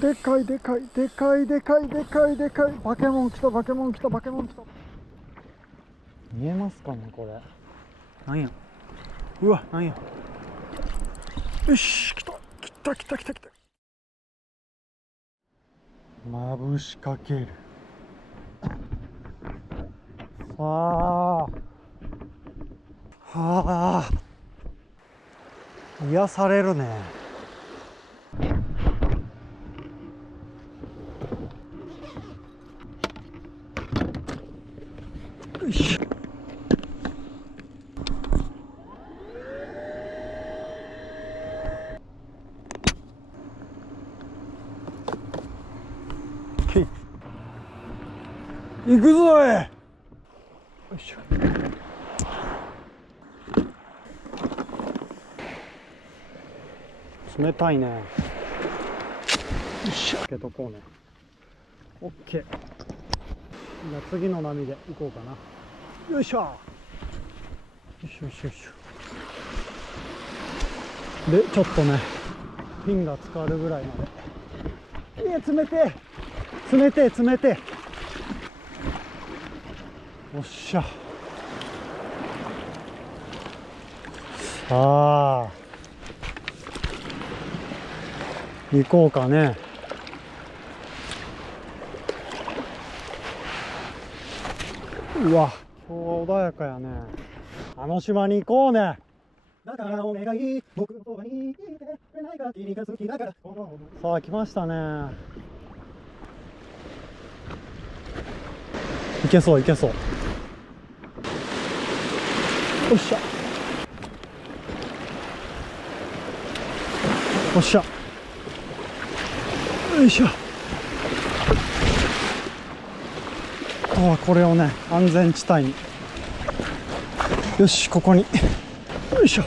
でかいでかいでかいでかいでかいでかい。バケモン来た、バケモン来た、バケモン来た。見えますかねこれ。なんや、うわ、なんや。よし、来た来た来た来た来た。まぶしかける。さあ、はあ、癒されるね。よいしょ。行くぞい。よいしょ。冷たいね。よいしょ。開けとこうね。オッケー。じゃあ次の波で行こうかな。よいしょ。よいしょよいしょよいしょ。でちょっとね、フィンが浸かるぐらいまで。冷てえ冷てえ冷てえ。おっしゃ。さあ行こうかね。うわ、今日は穏やかやね。あの島に行こうね。だからお願い、僕のそばにいてくれないか、君が好きだから。さあ来ましたね。いけそういけそう。おっしゃおっしゃ。よいしょ。ああ、これをね、安全地帯に。よし、ここに。よいしょ。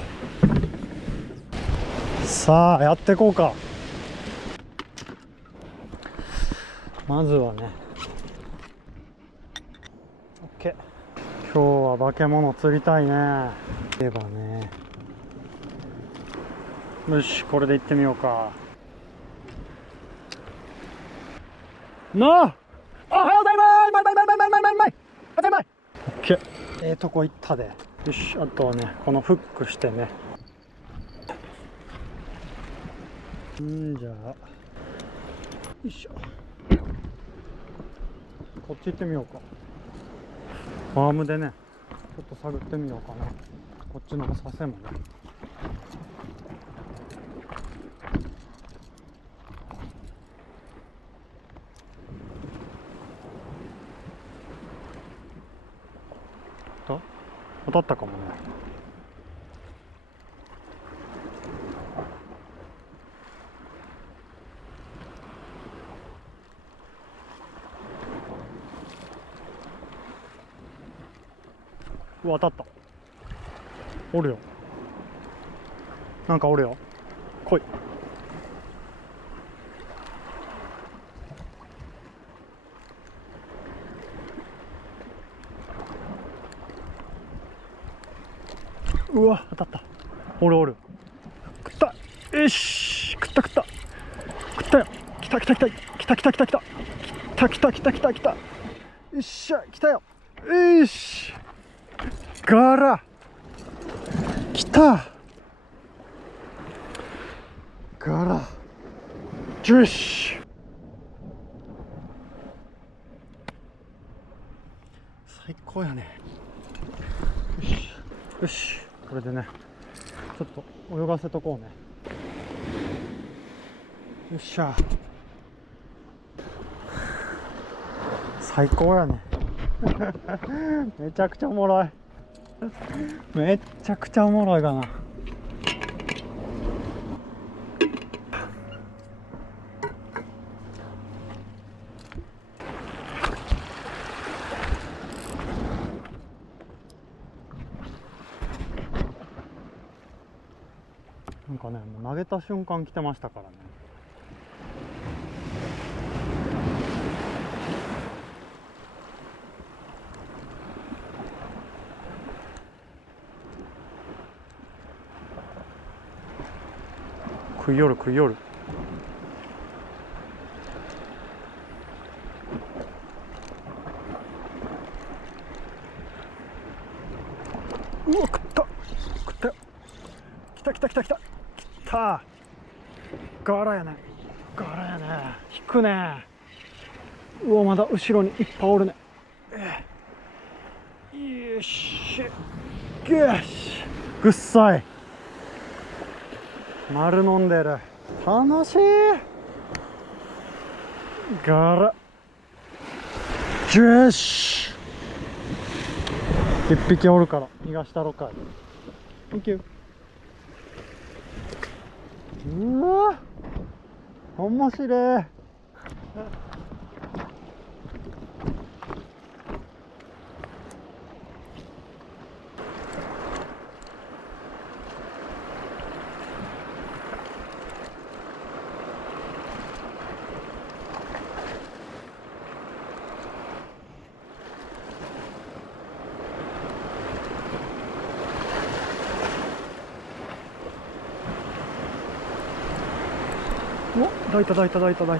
さあやっていこうか。まずはね、オッケー。今日は化け物釣りたいね。言えばね。よし、これで行ってみようか。なあ、おはようございます。バイバイバイバイバイバイバイバイバイバイ。オッケー。とこ行ったで。よし、あとはね、このフックしてね。じゃあ、よいしょ。こっち行ってみようか。ファームでね、ちょっと探ってみようかな。こっちの浅瀬もね。当たったかもね。うわ、当たった。おるよ。なんかおるよ。来い。うわ、当たった。おるおる。食った。よし、食った食った。食ったよ。来た来た来た来た来た来た来た来た来た来た来た。よっしゃ、来たよ。よし。ガラ。来た。ガラ。よし。最高やね。よし。よし。これでね、ちょっと泳がせとこうね。よっしゃ。最高やね。めちゃくちゃおもろい。めっちゃくちゃおもろいかな。なんかね、もう投げた瞬間来てましたからね。食いよる食いよる。うわ、食った食ったよ。来た来た来た来た来た。ガラやね、ガラやね。引くね。うわ、まだ後ろにいっぱいおるね。よしよし。ぐっさい。丸飲んでる。楽しい。ガラ。よし。一匹おるから逃がしたろかい。Thank you。うわ、面白い。お、抱いた抱いた抱いた抱い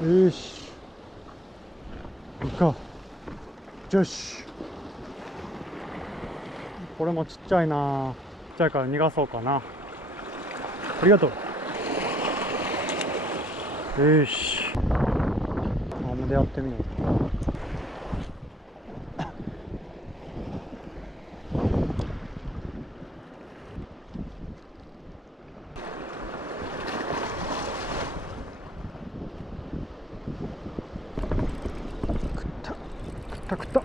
た。よし、行こう。よし。これもちっちゃいな。ちっちゃいから逃がそうかな。ありがとう。よし。あ、もうでやってみよう。食った。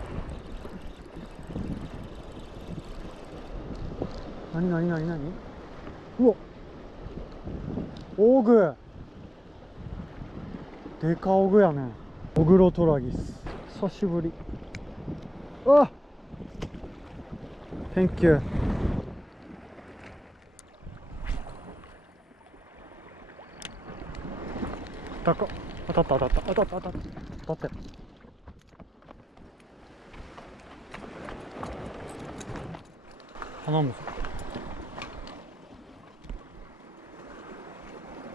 なになになになに。うわ、オグ。デカオグやね。オグロトラギス、久しぶり。あ、Thank you。当たった当たった当たった当たった当たったよ。頼むぞ。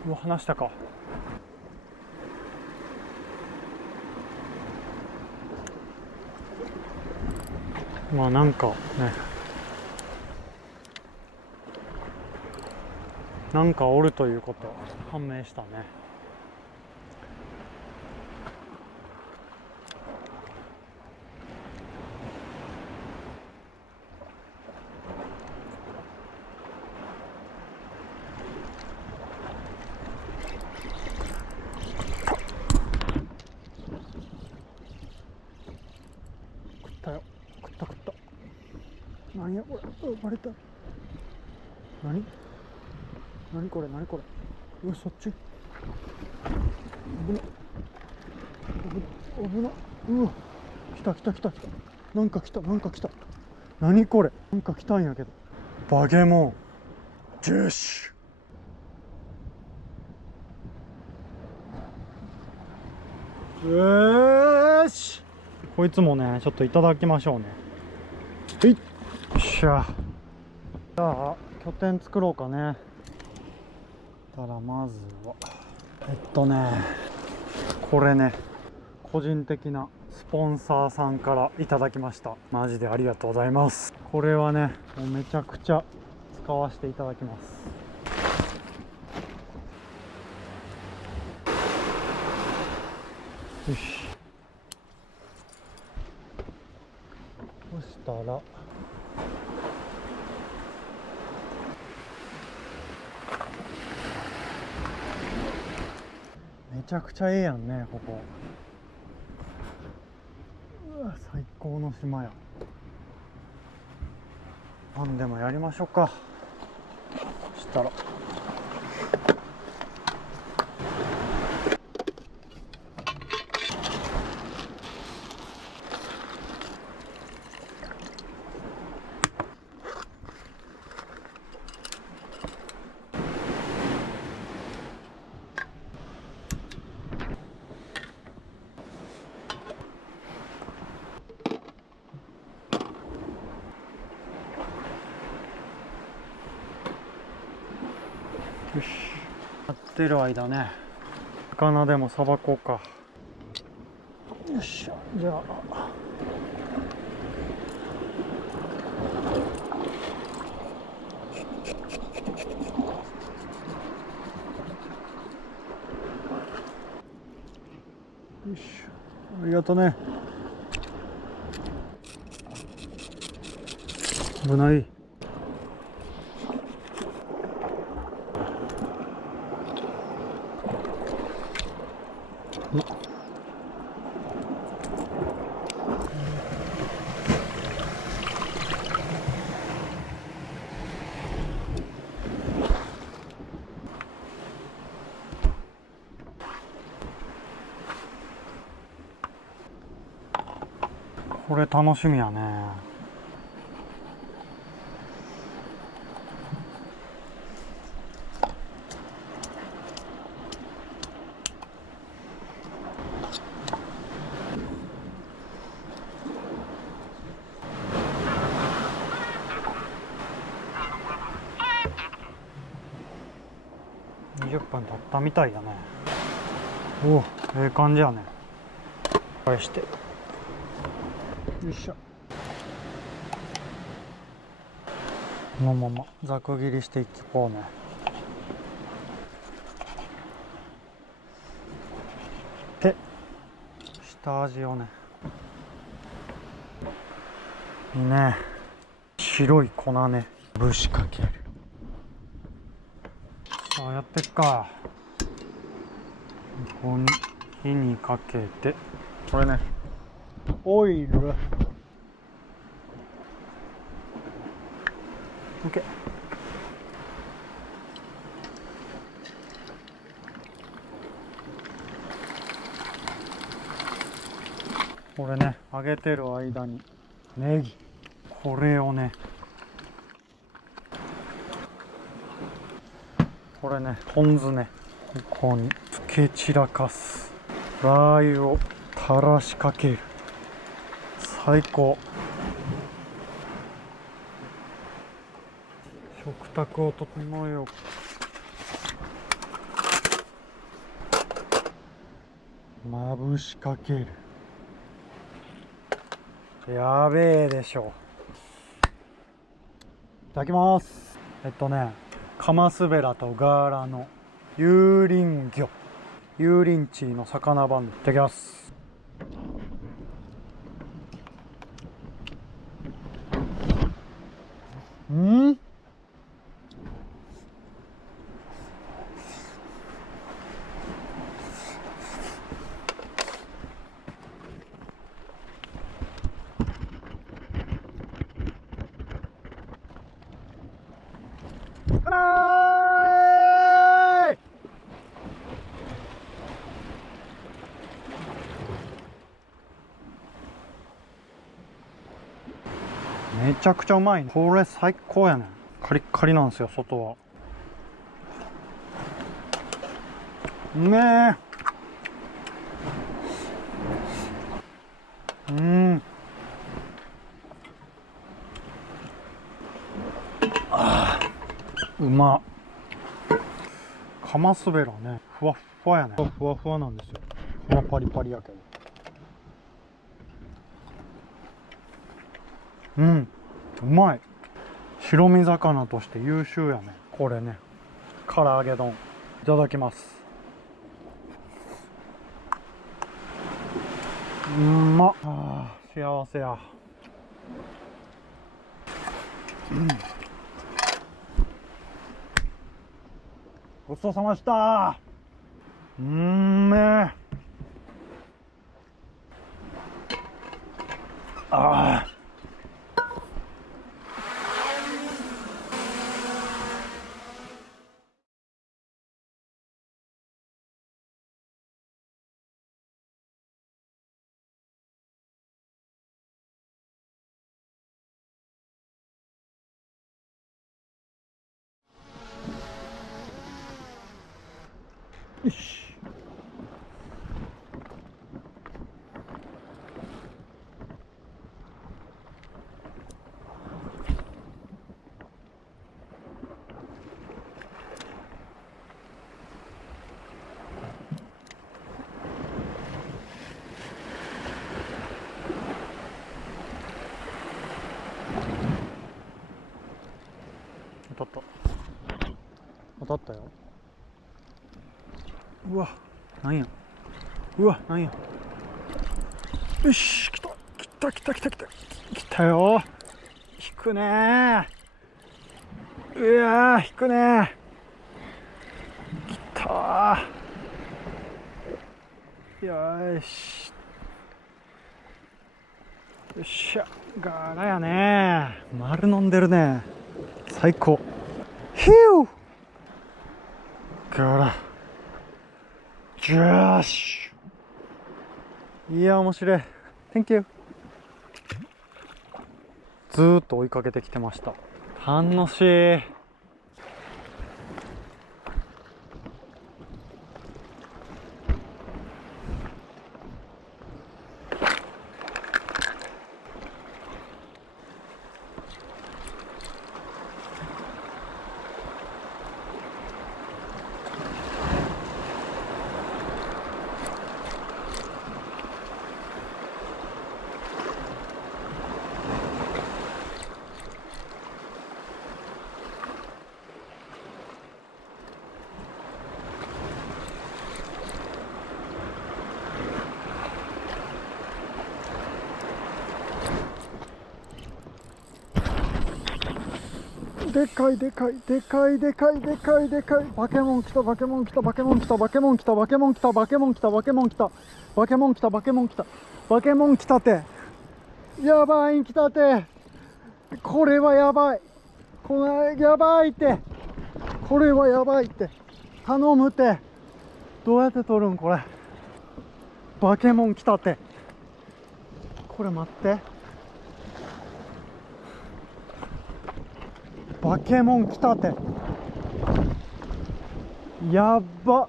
うわ、離したか。まあなんかね、なんかおるということ判明したね。食ったよ、食った食った。なんやこれ、バレた。何何これ何これ。うわ、そっち危な危な。うわ、来た来た来た来た。なんか来たなんか来た。何これ、なんか来たんやけど。バゲモンジューシー。よし、こいつもねちょっといただきましょうね。はい、よっしゃ。じゃあ拠点作ろうかね。たらまずはこれね、個人的なスポンサーさんからいただきました。マジでありがとうございます。これはねもうめちゃくちゃ使わせていただきます。よし、そしたらめちゃくちゃええやんね、ここ。うわ、最高の島や。なんでもやりましょうか。そしたらよし、やってる間ね、魚でもさばこうか。よっしゃ、じゃあよし、ありがとね。危ない。これ楽しみやね。20分経ったみたいやね。おお、ええ感じやね。返して、よいしょ。このままざく切りしていこうね。で、下味をね、いいね、白い粉ね、ぶしかける。さあやってっか。ここに火にかけて、これね、オイル OK。 これね、揚げてる間にネギ、これをね、これね、ポン酢ね、ここにつけ散らかす。ラー油を垂らしかける。最高。食卓を整えよう。まぶしかける。やべえでしょ。いただきます。カマスベラとガーラの油淋魚、油淋鶏の魚版。いただきます。うん、めちゃくちゃうまいね。これ最高やね。カリッカリなんですよ、外は。うめえ。うまっ。カマスベラね、ふわっふわやね。ふわふわなんですよ。このパリパリやけど。うん、うまい。白身魚として優秀やね。これね、唐揚げ丼いただきます。うんまっ。あー、幸せや。ごちそうさまでした。めえ。あー、よし。た当たったよ。うわなんや、うわなんや、よし来た来た来た来た来た来たよ。引くねー、うわー引くねー、来たー、よーしよっしゃ、ガラやねー、丸飲んでるね、最高。ヒューガラジャーシュ、いや面白い。 Thank you。 ずーっと追いかけてきてました。楽しい。でかいでかいでかいでかいでかいでかい、バケモン来たバケモン来たバケモン来たバケモン来たバケモン来たバケモン来たバケモン来たバケモン来たバケモン来たバケモン来たて、やばいん来たて、これはやばい、これやばいって、これはやばいって、頼むって。どうやって取るんこれ、バケモン来たて、これ待って、バケモン来たて、やっば、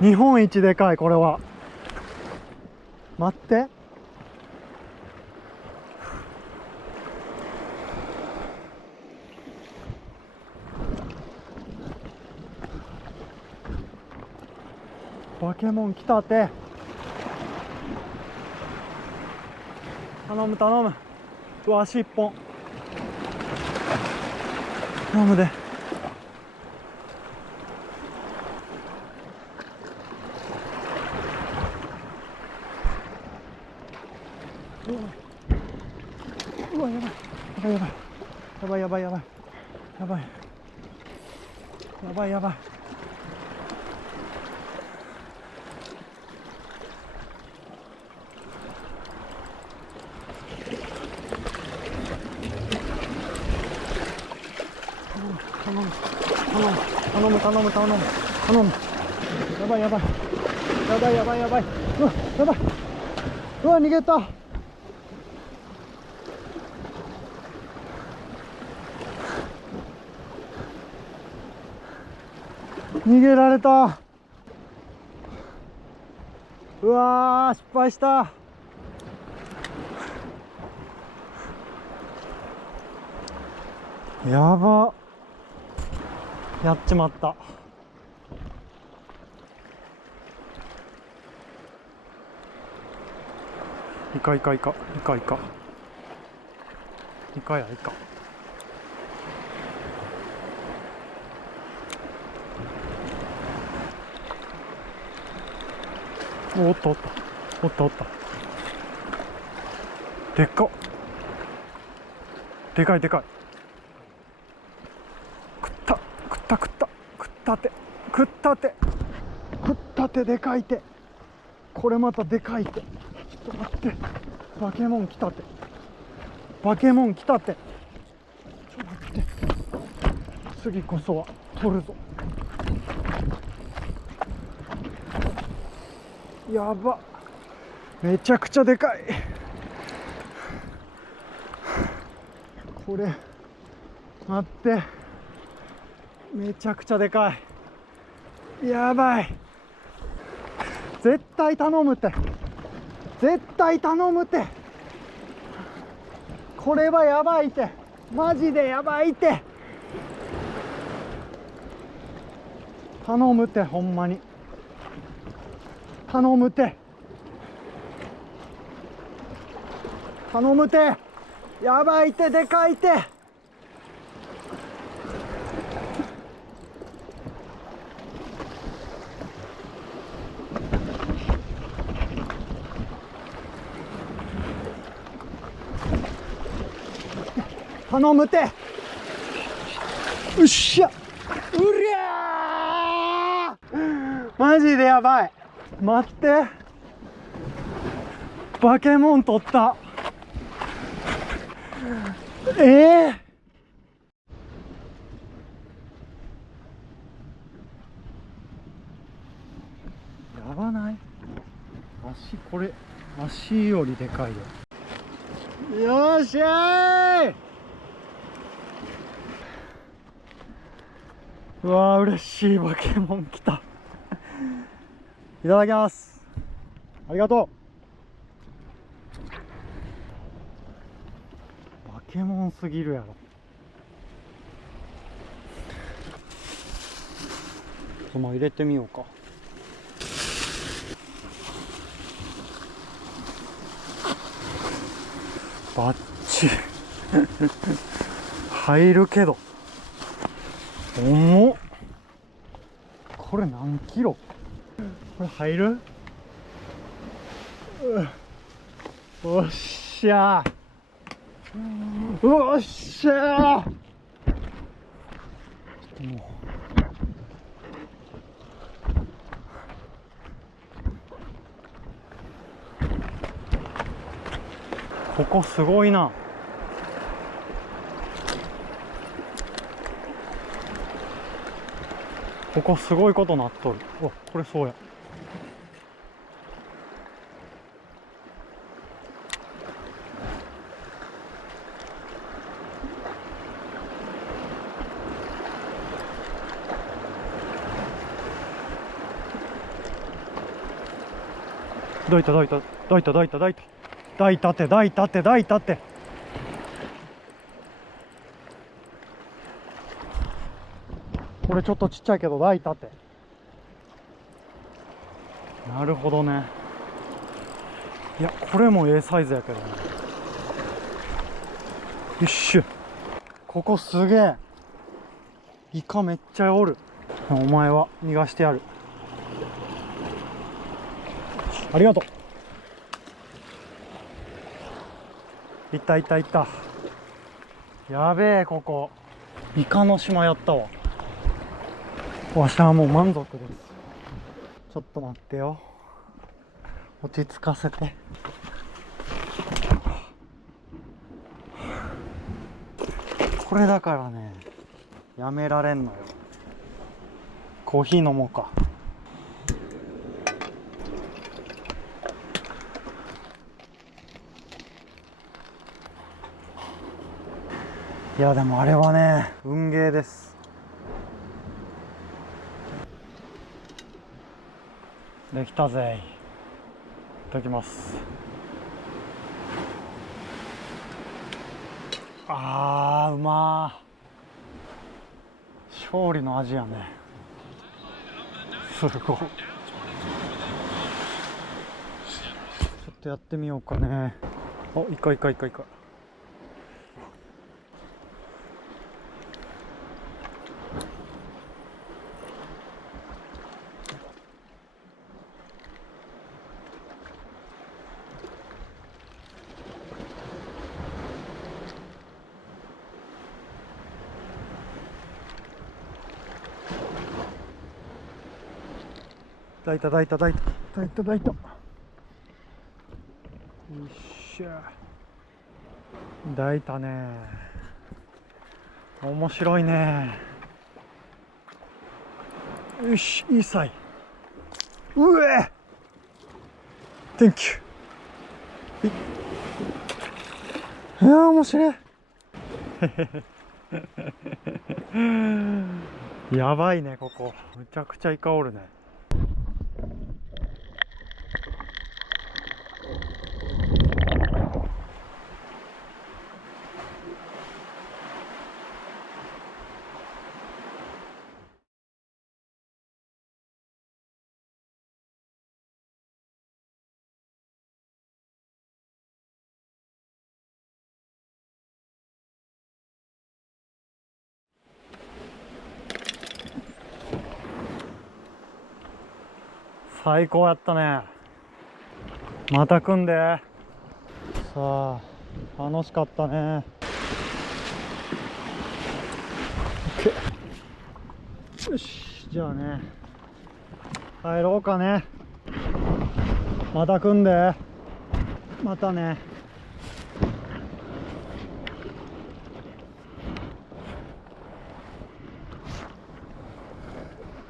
日本一でかい、これは。待って、バケモン来たて、頼む頼む、うわ足一本頼むで。うわやばいやばいやばいやばいやばいやばいやばいやばい、頼む頼む頼む頼む頼む、やばいやばいやばいやばいやばい、うわやばい、うわ逃げた、逃げられた、うわー失敗した、やば、やっちまった。イカイカイカイカイカイカやイカ、おったおったおったおった、でっか、でかいでかい、食った食った食った食ったて食ったて食ったて、でかいて、これまたでかいて、ちょっと待って、バケモン来たて、バケモン来たて、ちょっと待って、次こそは取るぞ、やば、めちゃくちゃでかい、これ待って、めちゃくちゃでかい、やばい、絶対頼むって、絶対頼むって、これはやばいって、マジでやばいって、頼むって、ほんまに頼むって、頼むって、やばいって、でかいって、頼むて。うっしゃ。うりゃー、マジでやばい。待って、バケモン取った。やばない？足、これ足よりでかいよ。よっしゃーい。うわー、嬉しい。バケモン来た。いただきます。ありがとう。バケモンすぎるやろ。もう入れてみようか。バッチリ入るけど重っ。これ何キロ？これ入る？おっしゃー、おっしゃー。もうここすごいな。ここすごいことなっとる。お、これそうや。抱いた抱いた抱いた抱いた抱いた抱いたって抱いたって抱いたって。これちょっとちっちゃいけど抱いたって。なるほどね。いや、これもサイズやけどね。よっしゅ。ここすげえ。イカめっちゃおる。お前は逃がしてやる。ありがとう。いったいったいった。やべえ、ここイカの島やったわ。わしはもう満足です。ちょっと待ってよ、落ち着かせて。これだからね、やめられんのよ。コーヒー飲もうか。いやでもあれはね、運ゲーです。できたぜ。いただきます。あー、うまー。勝利の味やね。すごい。ちょっとやってみようかね。あ、イカイカイカイカ。抱いた抱いた抱いた抱いた抱いた。よっしゃ。抱いたね。面白いね。よし、いいさい。うえ Thank you。 いやー、面白い。やばいね、ここむちゃくちゃイカおるね。最高やったね。また組んで。さあ、楽しかったね。よし、じゃあね、帰ろうかね。また来んで。またね。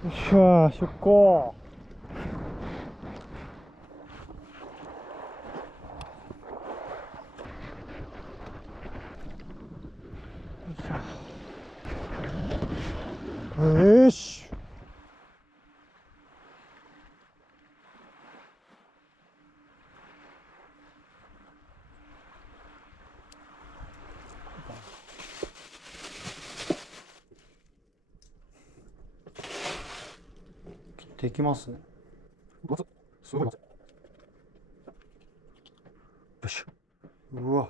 よっしゃ、出航。よし。切っていきますね。すごい。よいしょ。うわ。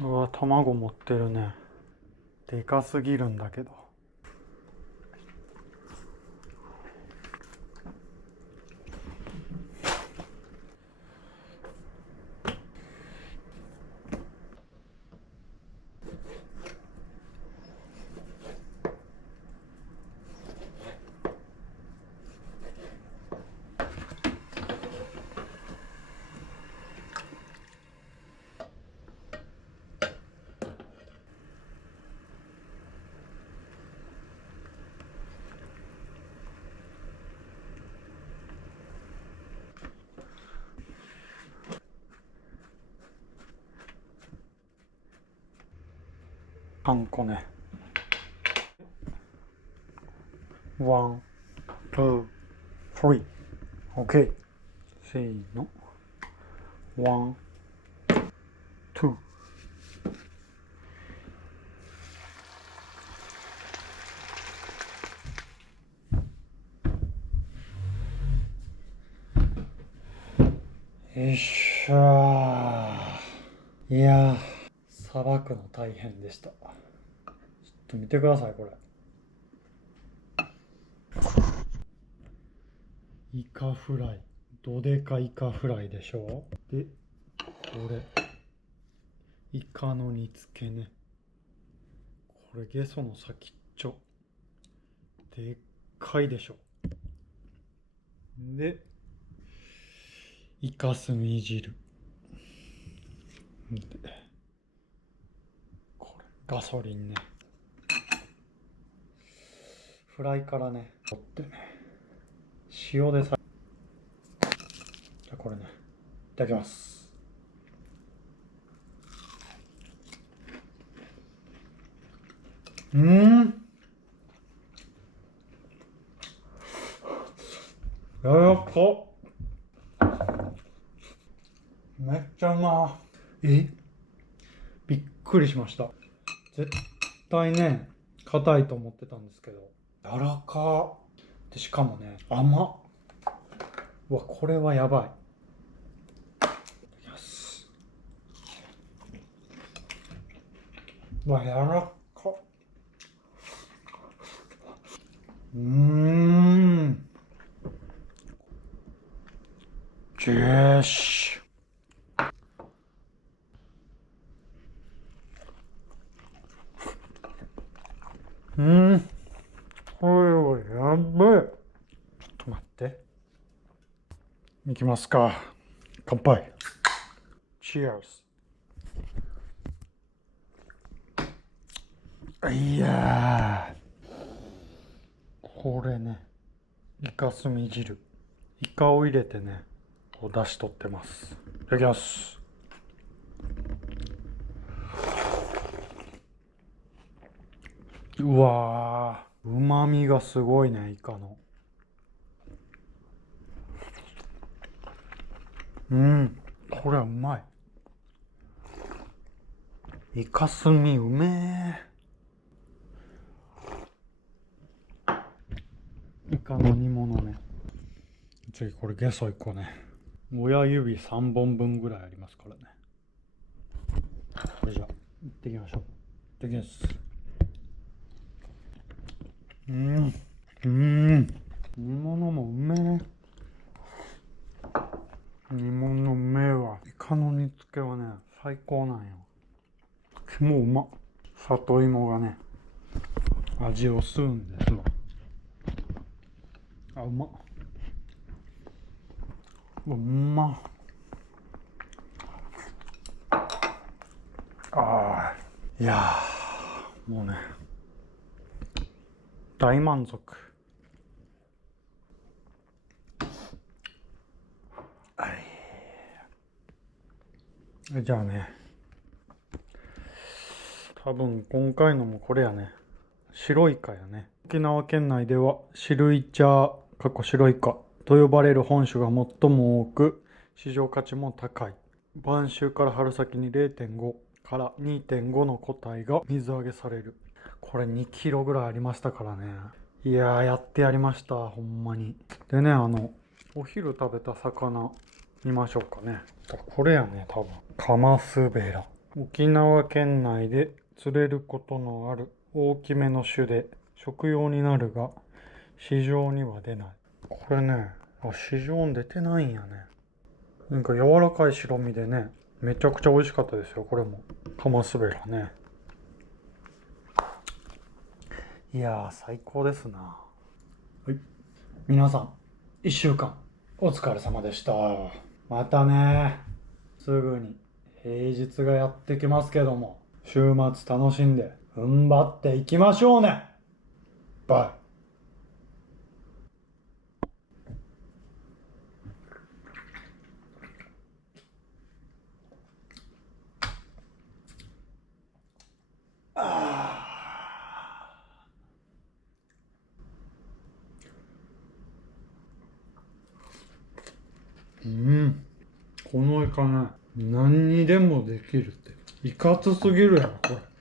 うわ、卵持ってるね。でかすぎるんだけど。あんこね。ワン、ツー、スリー。オッケー。せーの。ワン、ツー。よいしょー。いやー、さばくの大変でした。ちょっと見てください、これ。イカフライ。どでかイカフライでしょ。で、これ。イカの煮付けね。これゲソの先っちょ。でっかいでしょ。で、イカスミ汁。で、これ、ガソリンね。フライからね、取ってね。塩でさ。じゃあこれね。いただきます。やわらかっ。めっちゃうまい。びっくりしました。絶対ね、硬いと思ってたんですけど、柔らかで、しかもね、甘っ。うわ、これはやばい。よし。うわ、柔らかっ。ジェーシ。これはやばい。ちょっと待って。いきますか。乾杯。Cheers。いやー、これね、イカスミ汁。イカを入れてね、こう出し取ってます。いただきます。うわー、うまみがすごいね、イカの。これはうまい。イカスミうめえ。イカの煮物ね。次これゲソ1個ね。親指3本分ぐらいありますからね。これじゃあ、いってきましょう。いってきます。煮物もうめえ。煮物うめえわ。イカの煮付けはね、最高なんよ。もううまっ。里芋がね、味を吸うんですわ。あ、うまっ。うまっ。あー、いやー、もうね、大満足。はい。じゃあね、多分今回のもこれやね。白イカやね。沖縄県内では白イチャー、白イカと呼ばれる本種が最も多く、市場価値も高い。晩秋から春先に 0.5 から2.5の個体が水揚げされる。これ2キロぐらいありましたからね。いやー、やってやりました、ほんまに。でね、お昼食べた魚見ましょうかね。これやね、多分。カマスベラ。沖縄県内で釣れることのある大きめの種で食用になるが市場には出ない。これね、市場に出てないんやね。なんか柔らかい白身でね、めちゃくちゃ美味しかったですよ、これも。カマスベラね。いやー、最高ですな。はい。皆さん、1週間お疲れ様でした。またね、すぐに平日がやってきますけども、週末楽しんで踏ん張っていきましょうね。バイ。うん。このイカね、何にでもできるって。いかつすぎるやろ、これ。